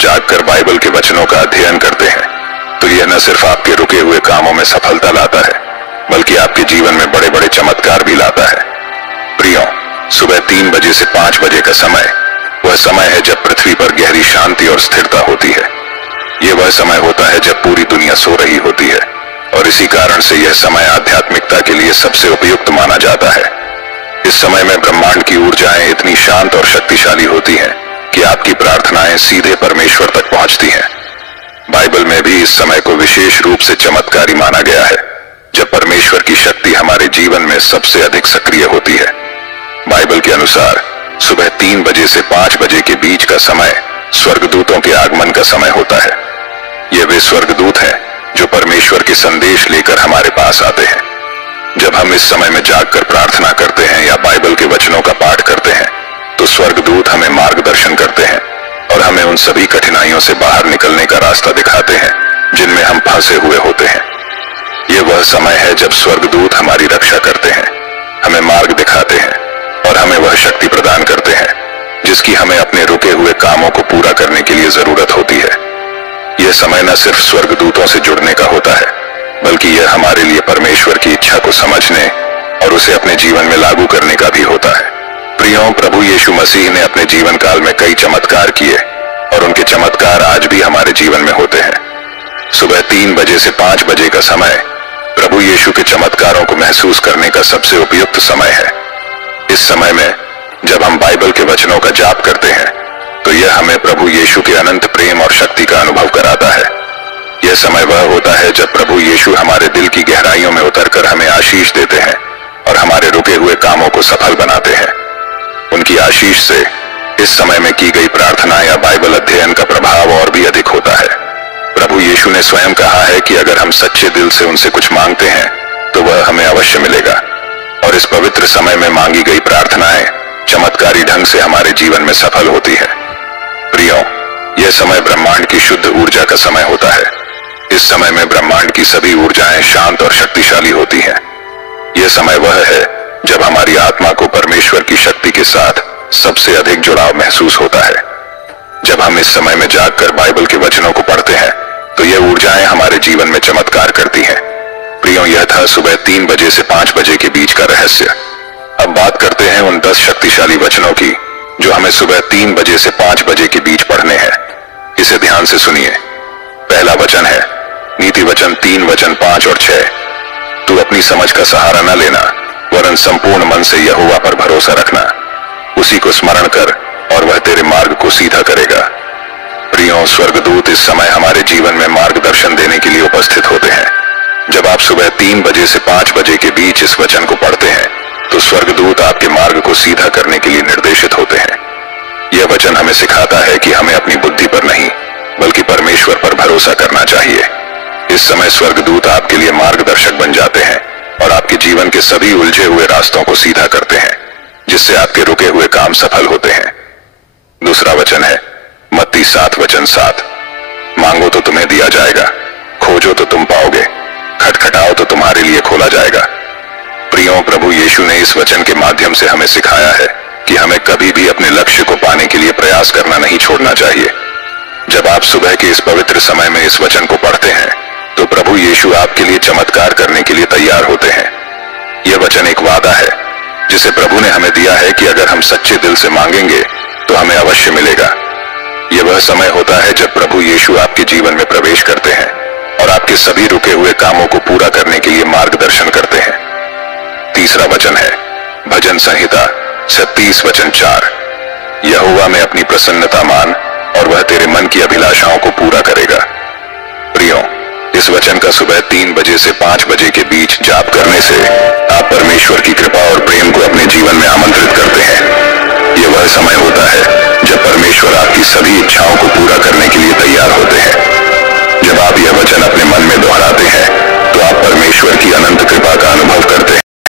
जागकर Bible के वचनों का अध्ययन करते हैं तो यह न सिर्फ आपके रुके हुए कामों में सफलता लाता है बल्कि आपके जीवन में बड़े बड़े चमत्कार भी लाता है। प्रियो, सुबह 3 बजे से 5 बजे का समय वह समय है जब पृथ्वी पर गहरी शांति और स्थिरता होती है। यह वह समय होता है जब पूरी दुनिया सो रही होती है और इसी कारण से यह समय आध्यात्मिकता के लिए सबसे उपयुक्त माना जाता है। इस समय में ब्रह्मांड की ऊर्जाएं इतनी शांत और शक्तिशाली होती हैं कि आपकी प्रार्थनाएं सीधे परमेश्वर तक पहुंचती हैं। बाइबल में भी इस समय को विशेष रूप से चमत्कारी माना गया है जब परमेश्वर की शक्ति हमारे जीवन में सबसे अधिक सक्रिय होती है। बाइबल के अनुसार सुबह 3 बजे से 5 बजे के बीच का समय स्वर्गदूतों के आगमन का समय होता है। ये वे स्वर्गदूत हैं जो परमेश्वर के संदेश लेकर हमारे पास आते हैं। जब हम इस समय में जागकर प्रार्थना करते हैं या बाइबल के वचनों का पाठ करते हैं तो स्वर्गदूत हमें मार्गदर्शन करते हैं और हमें उन सभी कठिनाइयों से बाहर निकलने का रास्ता दिखाते हैं जिनमें हम फंसे हुए होते हैं। ये वह समय है जब स्वर्गदूत हमारी रक्षा करते हैं, हमें मार्ग दिखाते हैं और हमें वह शक्ति प्रदान करते हैं जिसकी हमें अपने रुके हुए कामों को पूरा करने के लिए जरूरत होती है। यह समय न सिर्फ स्वर्गदूतों से जुड़ने का होता है बल्कि यह हमारे लिए परमेश्वर की इच्छा को समझने और उसे अपने जीवन में लागू करने का भी होता है। प्रियो, प्रभु यीशु मसीह ने अपने जीवन काल में कई चमत्कार किए और उनके चमत्कार आज भी हमारे जीवन में होते हैं। सुबह 3 बजे से 5 बजे का समय प्रभु यीशु के चमत्कारों को महसूस करने का सबसे उपयुक्त समय है। इस समय में जब हम बाइबल के वचनों का जाप करते हैं तो यह हमें प्रभु यीशु के अनंत प्रेम और शक्ति का अनुभव कराता है। यह समय वह होता है जब प्रभु यीशु हमारे दिल की गहराइयों में उतरकर हमें आशीष देते हैं और हमारे रुके हुए कामों को सफल बनाते हैं। उनकी आशीष से इस समय में की गई प्रार्थना या बाइबल अध्ययन का प्रभाव और भी अधिक होता है। प्रभु यीशु ने स्वयं कहा है कि अगर हम सच्चे दिल से उनसे कुछ मांगते हैं तो वह हमें अवश्य मिलेगा और इस पवित्र समय में मांगी गई प्रार्थनाएं चमत्कारी ढंग से हमारे जीवन में सफल होती है। प्रियो, यह समय ब्रह्मांड की शुद्ध ऊर्जा का समय होता है। इस समय में ब्रह्मांड की सभी ऊर्जाएं शांत और शक्तिशाली होती हैं। यह समय वह है जब हमारी आत्मा को परमेश्वर की शक्ति के साथ सबसे अधिक जुड़ाव महसूस होता है। जब हम इस समय में जागकर बाइबल के वचनों को पढ़ते हैं तो यह ऊर्जाएं हमारे जीवन में चमत्कार करती हैं। प्रियो, यह था सुबह 3 बजे से 5 बजे के बीच का रहस्य। अब बात करते हैं उन 10 शक्तिशाली वचनों की जो हमें सुबह 3 बजे से 5 बजे के बीच पढ़ने हैं। इसे ध्यान से सुनिए। पहला वचन है नीति वचन 3 वचन 5 और 6। तू अपनी समझ का सहारा न लेना वरन संपूर्ण मन से यहोवा पर भरोसा रखना, उसी को स्मरण कर और वह तेरे मार्ग को सीधा करेगा। प्रियो, स्वर्गदूत इस समय हमारे जीवन में मार्गदर्शन देने के लिए उपस्थित होते हैं। जब आप सुबह 3 बजे से 5 बजे के बीच इस वचन को पढ़ते हैं तो स्वर्गदूत आपके मार्ग को सीधा करने के लिए निर्देशित होते हैं। यह वचन हमें सिखाता है कि हमें अपनी बुद्धि पर नहीं बल्कि परमेश्वर पर भरोसा करना चाहिए। इस समय स्वर्गदूत आपके लिए मार्गदर्शक बन जाते हैं और आपके जीवन के सभी उलझे हुए रास्तों को सीधा करते हैं जिससे आपके रुके हुए काम सफल होते हैं। दूसरा वचन है मत्ती 7 वचन 7। मांगो तो तुम्हें दिया जाएगा, खोजो तो तुम पाओगे, खटखटाओ तो तुम्हारे लिए खोला जाएगा। प्रियो, प्रभु यीशु ने इस वचन के माध्यम से हमें सिखाया है कि हमें कभी भी अपने लक्ष्य को पाने के लिए प्रयास करना नहीं छोड़ना चाहिए। जब आप सुबह के इस पवित्र समय में इस वचन को पढ़ते हैं तो प्रभु यीशु आपके लिए चमत्कार करने के लिए तैयार होते हैं। यह वचन एक वादा है जिसे प्रभु ने हमें दिया है कि अगर हम सच्चे दिल से मांगेंगे तो हमें अवश्य मिलेगा। यह वह समय होता है जब प्रभु यीशु आपके जीवन में प्रवेश करते हैं और आपके सभी रुके हुए कामों को पूरा करने के लिए मार्गदर्शन करते हैं। तीसरा वचन है भजन संहिता 36 वचन 4। यहोवा में अपनी प्रसन्नता मान और वह तेरे मन की अभिलाषाओं को पूरा करेगा। प्रियो, इस वचन का सुबह 3 बजे से 5 बजे के बीच जाप करने से आप परमेश्वर की कृपा और प्रेम को अपने जीवन में आमंत्रित करते हैं। यह वह समय होता है जब परमेश्वर आपकी सभी इच्छाओं को पूरा करने के लिए तैयार होते हैं। जब आप यह वचन अपने मन में दोहराते हैं तो आप परमेश्वर की अनंत कृपा का अनुभव करते हैं।